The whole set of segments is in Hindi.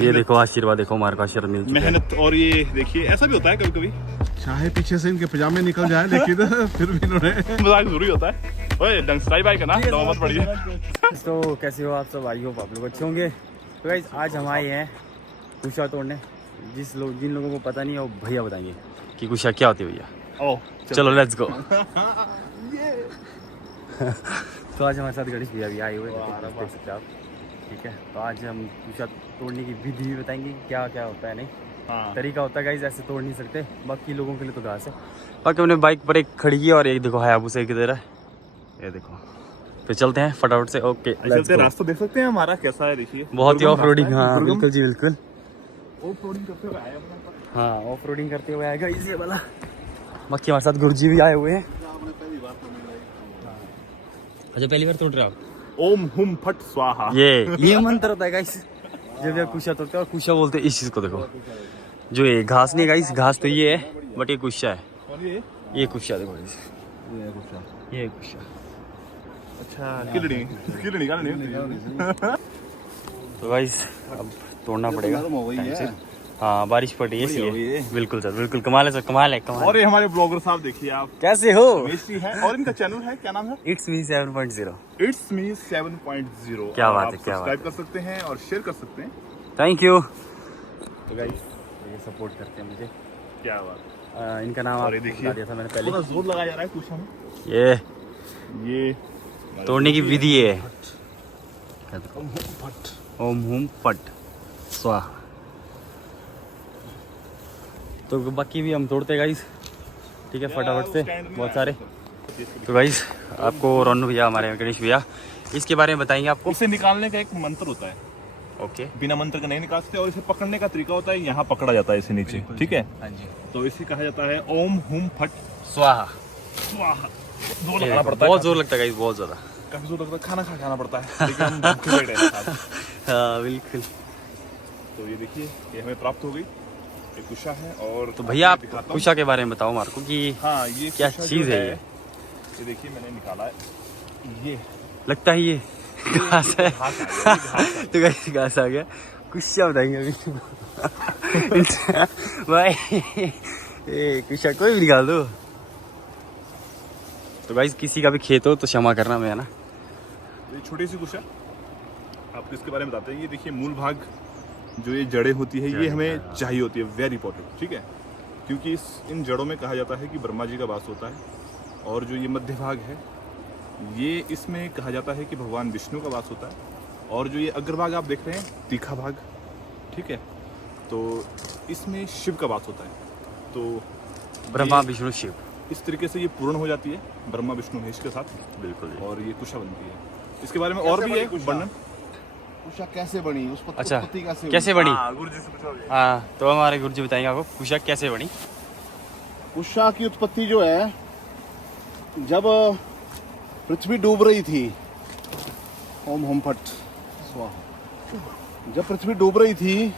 ये देखो आशीर्वाद, देखो हमारे को आशीर्वाद मिल चुका है। मेहनत। और ये देखिए ऐसा भी होता है कभी कभी, चाहे पीछे से इनके पजामे निकल जाए लेकिन फिर भी इन्होंने मजाक जरूरी होता है। ओए डंगस्टाई बाइक है ना, दवा मत पड़िए। तो कैसे हो आप सब? आई होप आप लोग अच्छे होंगे। तो गाइस आज हम आए हैं कुशा तोड़ने। जिन लोगों को पता नहीं है वो भैया बताएंगे कि कुशा क्या होती है भैया। ओह चलो लेट्स गो। तो आज हमारे साथ गणेश भैया भी आए हुए हैं, देख सकते हैं आप। ठीक है, तो आज हम कुशा तोड़ने की विधि भी बताएंगे, क्या क्या होता है, नहीं तरीका होता है गाइस, ऐसे तोड़ नहीं सकते। बाकी लोगों के लिए तो घास है। बाकी हमने बाइक पर एक खड़ी की और एक देखो हायाबुसा की तरह, ये देखो। तो चलते हैं फटाफट से। ओके चलते, रास्ता देख सकते हैं हमारा कैसा है, देखिए बहुत ही ऑफ रोडिंग। हाँ बिल्कुल जी बिल्कुल, ऑफ रोडिंग करते हुए आए अपने पास। हाँ ऑफ रोडिंग करते हुए आएगा इसे वाला। बाकी हमारे साथ गुरुजी भी आए हुए हैं। अच्छा पहली बार तोड़ रहे हो आप? ओम हुम फट स्वाहा, ये मंत्र होता है गाइस जब ये कुशा तोड़ते हैं। और कुशा बोलते हैं इस चीज को, देखो जो ये घास नहीं गाइस, घास तो ये है बट ये कुशा है। और ये कुशा देखो गाइस, ये कुशा। अच्छा किलनी का नहीं। तो गाइस अब तोड़ना पड़ेगा टाइम से। हाँ बारिश पड़ रही है इसलिए। बिल्कुल सर बिल्कुल, कमाल है सर, कमाल है कमाल। और ये हमारे ब्लॉगर साहब देखिए आप कैसे हो? मिस्ट्री है और इनका चैनल है, क्या नाम है? It's me 7.0। It's me 7.0। क्या बात है, क्या बात सब्सक्राइब कर सकते हैं और शेयर कर सकते हैं। Thank you. तो गाइस ये सपोर्ट करते हैं मुझे, क्या बात। इनका नाम आप देखिए बता दिया था मैंने पहले। थोड़ा जोर लगाया जा रहा है कुछ हम। ये तोड़ने की विधि है ओम हुम फट स्वाहा। तो बाकी भी हम तोड़ते गाइस, ठीक है फटाफट से, बहुत सारे। तो गाइस आपको रोनू भैया, हमारे गणेश भैया, इसके बारे में बताएंगे आपको। इसे निकालने का एक मंत्र होता है। ओके, बिना मंत्र के नहीं निकाल सकते। और इसे पकड़ने का तरीका होता है, यहाँ पकड़ा जाता है इसे नीचे, ठीक है? हाँ जी। तो इसे कहा जाता है ओम हुम फट स्वाहा। स्वाहा। जोर लगाना पड़ता है, बहुत जोर लगता है गाइस, बहुत ज्यादा। काफी जोर लगता है, खाना खाना पड़ता है, लेकिन हम भूखे बैठे हैं साथ। हाँ बिल्कुल। तो ये देखिए ये हमें प्राप्त हो गई, ये कुशा है। और तो भैया आप दिखाता हूं। कुशा के बारे में बताओ हमारे को कि हाँ ये क्या कुशा चीज़ जो है ये देखिए मैंने निकाला है, ये लगता है ये घास है। घास आ गया, ये घास आ गया। तो गाइस घास आ गया। कुशा बताएंगे अभी भाई, ए कुशा कोई भी निकाल दो। तो गाइस किसी का भी खेत हो तो क्षमा करना मैं, है ना। ये छोटी सी कुशा, आपको इसके बारे में बताते हैं। ये देखिए मूल भाग, जो ये जड़ें होती है, ये हमें चाहिए होती है, वेरी इंपॉर्टेंट, ठीक है? क्योंकि इन जड़ों में कहा जाता है कि ब्रह्मा जी का वास होता है। और जो ये मध्य भाग है, ये इसमें कहा जाता है कि भगवान विष्णु का वास होता है। और जो ये अग्रभाग आप देख रहे हैं, तीखा भाग, ठीक है, तो इसमें शिव का वास होता है। तो ब्रह्मा विष्णु शिव, इस तरीके से ये पूर्ण हो जाती है ब्रह्मा विष्णु महेश के साथ, बिल्कुल। और ये कुशा बनती है। इसके बारे में और भी है वर्णन। कुशा कैसे बनी, उस अच्छा उत्पत्ति कैसे बनी? गुरु जी से पूछोगे। हाँ तो हमारे गुरुजी बताएंगे आपको कुशा कैसे बनी। कुशा की उत्पत्ति जो है, जब पृथ्वी डूब रही थी, ओम हुम फट स्वाहा, जब पृथ्वी डूब रही थी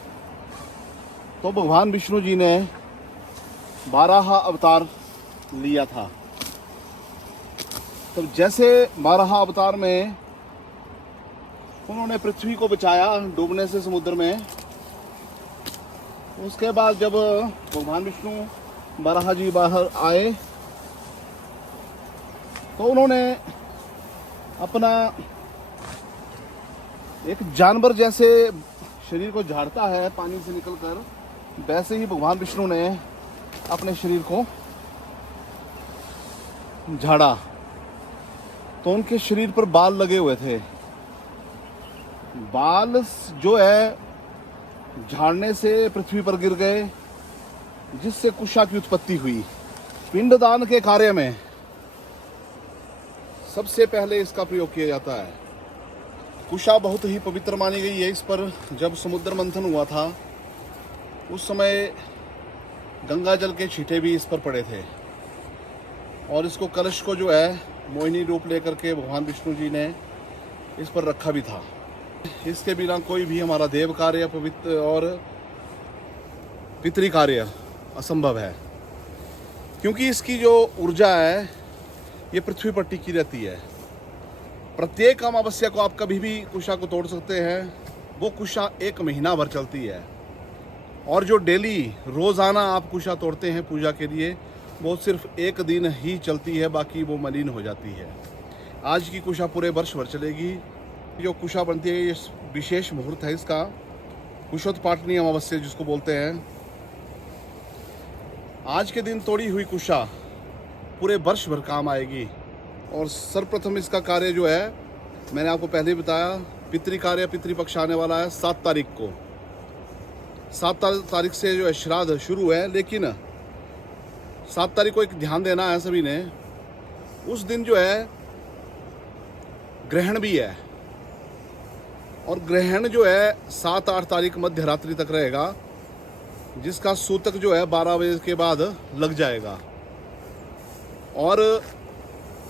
तो भगवान विष्णु जी ने 12 अवतार लिया था। तो जैसे 12 अवतार में उन्होंने पृथ्वी को बचाया डूबने से समुद्र में, उसके बाद जब भगवान विष्णु बराह जी बाहर आए तो उन्होंने अपना एक जानवर जैसे शरीर को झाड़ता है पानी से निकलकर, वैसे ही भगवान विष्णु ने अपने शरीर को झाड़ा। तो उनके शरीर पर बाल लगे हुए थे। बाल जो है झाड़ने से पृथ्वी पर गिर गए, जिससे कुशा की उत्पत्ति हुई। पिंडदान के कार्य में सबसे पहले इसका प्रयोग किया जाता है। कुशा बहुत ही पवित्र मानी गई है। इस पर जब समुद्र मंथन हुआ था उस समय गंगा जल के छींटे भी इस पर पड़े थे। और इसको कलश को जो है मोहिनी रूप लेकर के भगवान विष्णु जी ने इस पर रखा भी था। इसके बिना कोई भी हमारा देव कार्य पवित्र और पितृ कार्य असंभव है, क्योंकि इसकी जो ऊर्जा है ये पृथ्वी पर टिकी रहती है। प्रत्येक अमावस्या को आप कभी भी कुशा को तोड़ सकते हैं वो कुशा 1 महीना भर चलती है। और जो डेली रोज़ाना आप कुशा तोड़ते हैं पूजा के लिए, वो सिर्फ 1 दिन ही चलती है, बाकी वो मलिन हो जाती है। आज की कुशा पूरे वर्ष भर चलेगी। जो कुशा बनती है, ये विशेष मुहूर्त है इसका, कुशोत्पाटनी अमावस्या जिसको बोलते हैं। आज के दिन तोड़ी हुई कुशा पूरे वर्ष भर काम आएगी। और सर्वप्रथम इसका कार्य जो है, मैंने आपको पहले ही बताया, पितृकार्य पितृपक्ष आने वाला है 7 तारीख को। 7 तारीख से जो है श्राद्ध शुरू है, लेकिन 7 तारीख को एक ध्यान देना है सभी ने। उस दिन जो है ग्रहण भी है, और ग्रहण जो है 7-8 तारीख मध्य रात्रि तक रहेगा, जिसका सूतक जो है 12 बजे के बाद लग जाएगा। और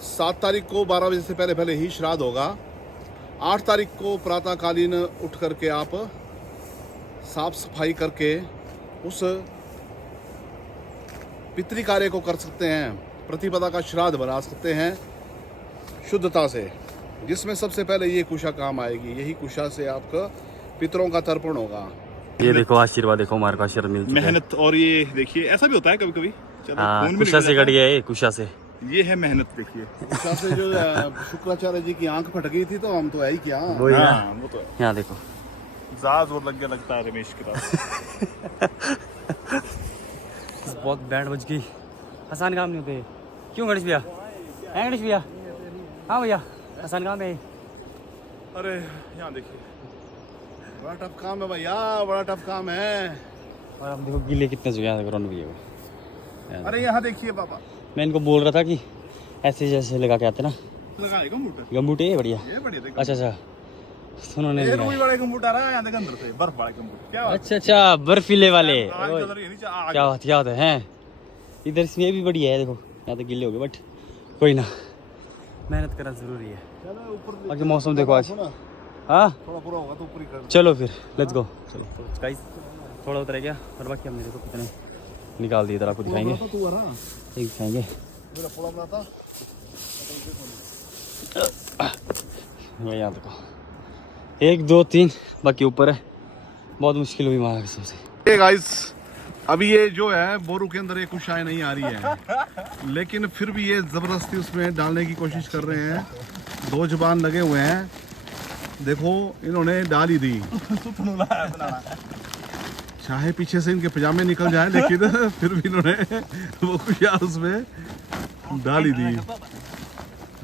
7 तारीख को 12 बजे से पहले पहले ही श्राद्ध होगा। 8 तारीख को प्रातःकालीन उठ करके आप साफ सफाई करके उस पितृकार्य को कर सकते हैं, प्रतिपदा का श्राद्ध बना सकते हैं शुद्धता से, जिसमें सबसे पहले ये कुशा काम आएगी। यही कुशा से आपका पितरों का तर्पण होगा। ये देखो आशीर्वाद, देखो हमारे को आशीर्वाद मिल चुका है। मेहनत। और ये देखिए ऐसा भी होता है कभी कभी, हाँ, कुशा से कट गया ये, कुशा से। ये है मेहनत, देखिए। कुशा से जो शुक्राचार्य जी की आंख फट गई थी, तो हम तो है ही क्या। वो ही ना। हाँ, वो तो है। यहाँ देखो ज़्यादा जोर लग गया लगता है रमेश के पास। बहुत बैंड बज गई, आसान काम नहीं होते। क्यों गणेश भैया? हैं गणेश भैया? हाँ भैया, आसान काम है। अरे यहाँ देखिए, बड़ा टफ काम है भैया, बड़ा टफ काम है। और अब देखो गिले कितने जो यहाँ रौनक भैया को। अरे यहाँ देखिए बाबा, मैं इनको बोल रहा था कि ऐसे जैसे लगा के आते ना, लगाए कंप्यूटर। गम्बूटे ये बढ़िया। ये बढ़िया देखो। अच्छा अच्छा, उन्होंने ये रूई बड़े कंप्यूटर आ रहा है, यहाँ देख अंदर से बर्फ वाले कंप्यूटर। क्या बात अच्छा अच्छा, बर्फीले वाले। है? आज चल रही है नीचे आग। क्या बात है। इधर इसमें भी बढ़िया है, देखो यहाँ तो गिले हो गए, बट कोई ना, मेहनत करना जरूरी है। चलो ऊपर बाकी मौसम देखो आज। हाँ थोड़ा पूरा होगा तो ऊपर ही कर। चलो फिर लेट्स गो। चलो तो गाइस थोड़ा उतर गया, और बाकी हमने देखो कितने निकाल दिए, इधर आपको दिखाएंगे, तू आ रहा एक दिखाएंगे। मेरा पोला बनाता। यहाँ देखो 1 2 3, बाकी ऊपर है। बहुत मुश्किल हुई हमारा कसम से। हे गाइस, अभी ये जो है बोरू के अंदर ये कुशाएं नहीं आ रही है, लेकिन फिर भी ये जबरदस्ती उसमें डालने की कोशिश कर रहे हैं। 2 जुबान लगे हुए हैं, देखो इन्होंने डाल ही दी। चाहे पीछे से इनके पजामे निकल जाए, लेकिन फिर भी इन्होंने वो कुशा उसमें डाल ही दी।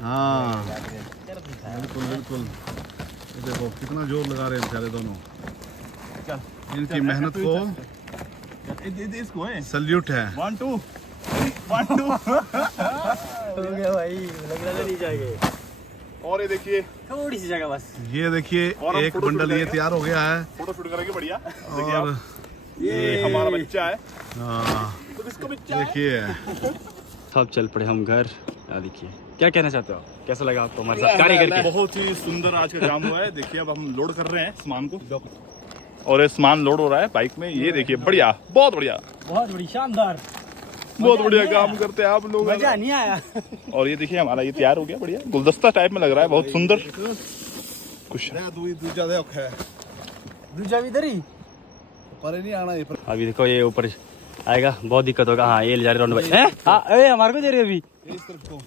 हाँ बिल्कुल बिल्कुल, ये देखो कितना जोर लगा रहे हैं बेचारे दोनों। इनकी मेहनत को इसको है सल्यूट है। 1 2 1 2। हो गया भाई, लग रहा नहीं जाएंगे, और ये देखिए थोड़ी सी जगह बस। ये देखिए और हम एक फोटो बंडल शूट ये करेंगे। तैयार हो गया है। फोटो शूट करेंगे बढ़िया। देखिए और आप, ये हमारा बच्चा है। हाँ, तो इसका बच्चा है। देखिए सब चल पड़े हम घर। देखिए क्या कहना चाहते हो आप, कैसा लगा आपको हमारे साथ कार्य करके? बहुत ही सुंदर आज का काम हुआ है। देखिए अब हम लोड कर रहे हैं सामान को, और ये सामान लोड हो रहा है बाइक में। ये देखिए बढ़िया, बहुत बढ़िया, बहुत बड़ी शानदार, बहुत बढ़िया काम करते हैं आप लोग। मजा नहीं आया। और ये देखिए हमारा ये तैयार हो गया, बढ़िया गुलदस्ता टाइप में लग रहा है, बहुत सुंदर। कुछ दूजा दे औखा है, दूजा भी इधर ही। पर नहीं आना ये पर। अभी देखो ये ऊपर आएगा, बहुत दिक्कत होगा। हाँ ये ले जा रहे रौनक भाई। हैं? हाँ ए हमारे को दे रहे अभी। इस तरफ को,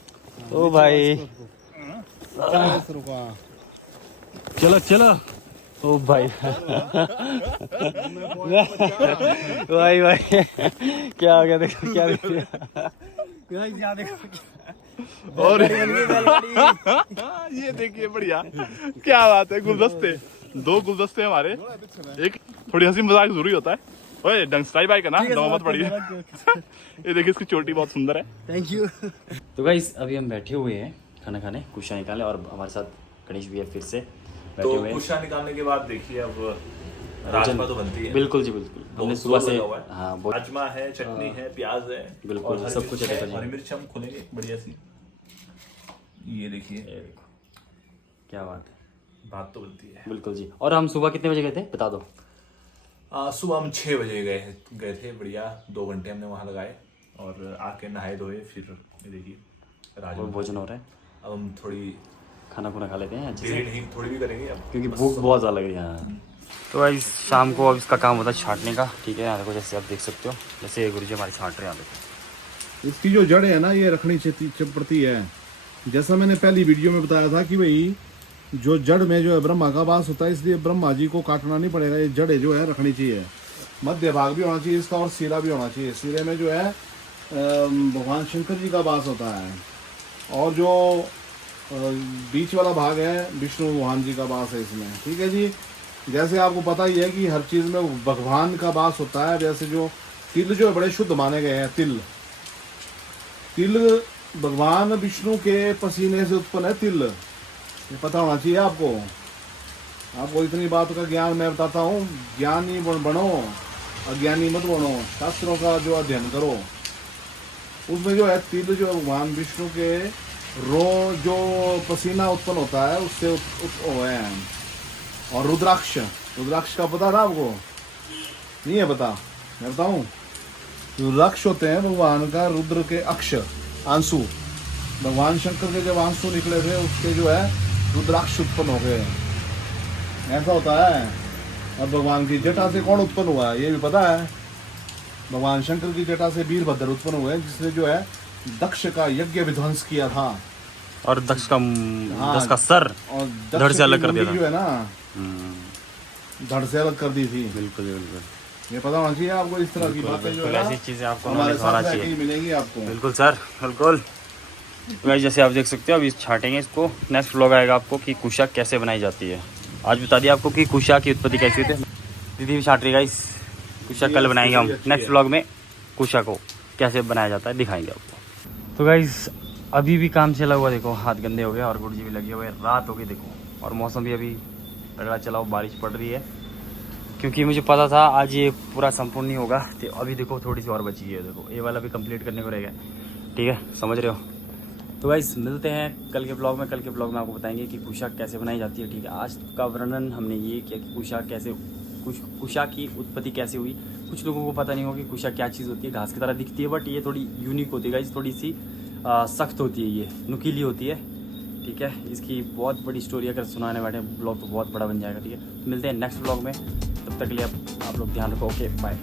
ओ भाई इस तरफ को। हाँ। चलो चलो। ओ भाई भाई भाई क्या हो गया, देखो क्या देख रहे देखो। और ये देखिए बढ़िया, क्या बात है। गुलदस्ते, 2 गुलदस्ते हमारे। एक थोड़ी हंसी मजाक जरूरी होता है। ओए डंगस्टाई बाइक है ना, दो मत पड़ी। ये देखिए इसकी चोटी बहुत सुंदर है। Thank you. तो गाइस अभी हम बैठे हुए हैं खाना खाने, कुशा निकाले, और हमारे साथ गणेश भैया फिर से बैठे हुए हैं। कुशा निकालने के बाद देखिए अब राजमा तो बनती है। बिल्कुल जी बिल्कुल, हमने सुबह से हाँ बहुत राजमा है, चटनी है, प्याज है, बिल्कुल, और सब कुछ है। हरी मिर्च हम खोलेंगे बढ़िया सी। ये देखिए, ये देखो क्या बात है, बात तो बनती है। बिल्कुल जी। और हम सुबह कितने बजे गए थे बता दो? सुबह हम 6 बजे गए थे, बढ़िया 2 घंटे हमने वहाँ लगाए, और आके नहाए धोए, फिर ये देखिए और राजमा। भोजन हो रहा है, अब हम थोड़ी खाना खुना खा लेते हैं अच्छे से, देरी नहीं, थोड़ी भी करेंगे अब, क्योंकि बस भूख बहुत ज़्यादा लग रही है। हाँ तो भाई शाम को अब इसका काम होता है छांटने का, ठीक है। यहाँ देखो जैसे आप देख सकते हो, जैसे गुरुजी हमारे छांट रहे हैं यहाँ देखो। इसकी जो जड़ है ना ये रखनी पड़ती है। जैसा मैंने पहली वीडियो में बताया था कि भाई जो जड़ में जो है ब्रह्मा का वास होता है, इसलिए ब्रह्मा जी को काटना नहीं पड़ेगा। ये जड़ें जो है रखनी चाहिए, मध्य भाग भी होना चाहिए इसका और सिरा भी होना चाहिए। सिरे में जो है भगवान शंकर जी का वास होता है, और जो बीच वाला भाग है विष्णु भगवान जी का वास है इसमें, ठीक है जी। जैसे आपको पता ही है कि हर चीज़ में भगवान का वास होता है। जैसे जो तिल जो है बड़े शुद्ध माने गए हैं। तिल भगवान विष्णु के पसीने से उत्पन्न है तिल, ये पता होना चाहिए आपको। आपको इतनी बात का ज्ञान मैं बताता हूँ। ज्ञानी बनो, अज्ञानी मत बनो। शास्त्रों का जो अध्ययन करो, उसमें जो है तिल जो भगवान विष्णु के जो पसीना उत्पन्न होता है उससे हुए हैं। और रुद्राक्ष का पता था आपको? नहीं है पता? मैं बताऊं। रुद्राक्ष होते हैं भगवान का, रुद्र के अक्ष आंसू। भगवान शंकर के जब आंसू निकले थे उसके जो है रुद्राक्ष उत्पन्न हो गए, ऐसा होता है। और भगवान की जटा से कौन उत्पन्न हुआ ये भी पता है? भगवान शंकर की जटा से वीरभद्र उत्पन्न हुए, जिसने जो है दक्ष का यज्ञ विध्वंस किया था। और दक्ष का सर और धड़ से अलग कर दिया था, जो है ना धड़ से अलग कर दी थी। बिल्कुल बिल्कुल। ये पता होना चाहिए आपको। इस तरह की बातें जो है ऐसी चीजें आपको हमारे होना साथ चाहिए, मिलेंगी आपको। बिल्कुल सर बिल्कुल। तो जैसे आप देख सकते हो अभी छाटेंगे इसको। नेक्स्ट व्लॉग आएगा आपको कि कुशा कैसे बनाई जाती है। आज बता दिया आपको कि कुशा की उत्पत्ति कैसी हुई थी। दीदी भी छाट रही गाइस। कुशा कल बनाएंगे हम नेक्स्ट व्लॉग में। कुशा को कैसे बनाया जाता है दिखाएंगे आपको। तो गाइस अभी भी काम चला हुआ, देखो हाथ गंदे हो गए और गुरुजी भी लगे हुए, रात हो गई देखो। और मौसम भी अभी तगड़ा चला हुआ, बारिश पड़ रही है। क्योंकि मुझे पता था आज ये पूरा संपूर्ण नहीं होगा, तो अभी देखो थोड़ी सी और बची है। देखो ये वाला भी कंप्लीट करने को रहेगा, ठीक है, समझ रहे हो। तो गाइस मिलते हैं कल के ब्लॉग में। कल के ब्लॉग में आपको बताएंगे कि कुशा कैसे बनाई जाती है, ठीक है। आज का वर्णन हमने ये किया कि कुशा की उत्पत्ति कैसे हुई। कुछ लोगों को पता नहीं होगा कि कुशा क्या चीज़ होती है। घास की तरह दिखती है बट ये थोड़ी यूनिक होती है गाइस, थोड़ी सी सख्त होती है, ये नुकीली होती है, ठीक है। इसकी बहुत बड़ी स्टोरी अगर सुनाने बैठे ब्लॉग तो बहुत बड़ा बन जाएगा, ठीक है। मिलते हैं नेक्स्ट ब्लॉग में, तब तक के लिए आप लोग ध्यान रखो। Okay bye.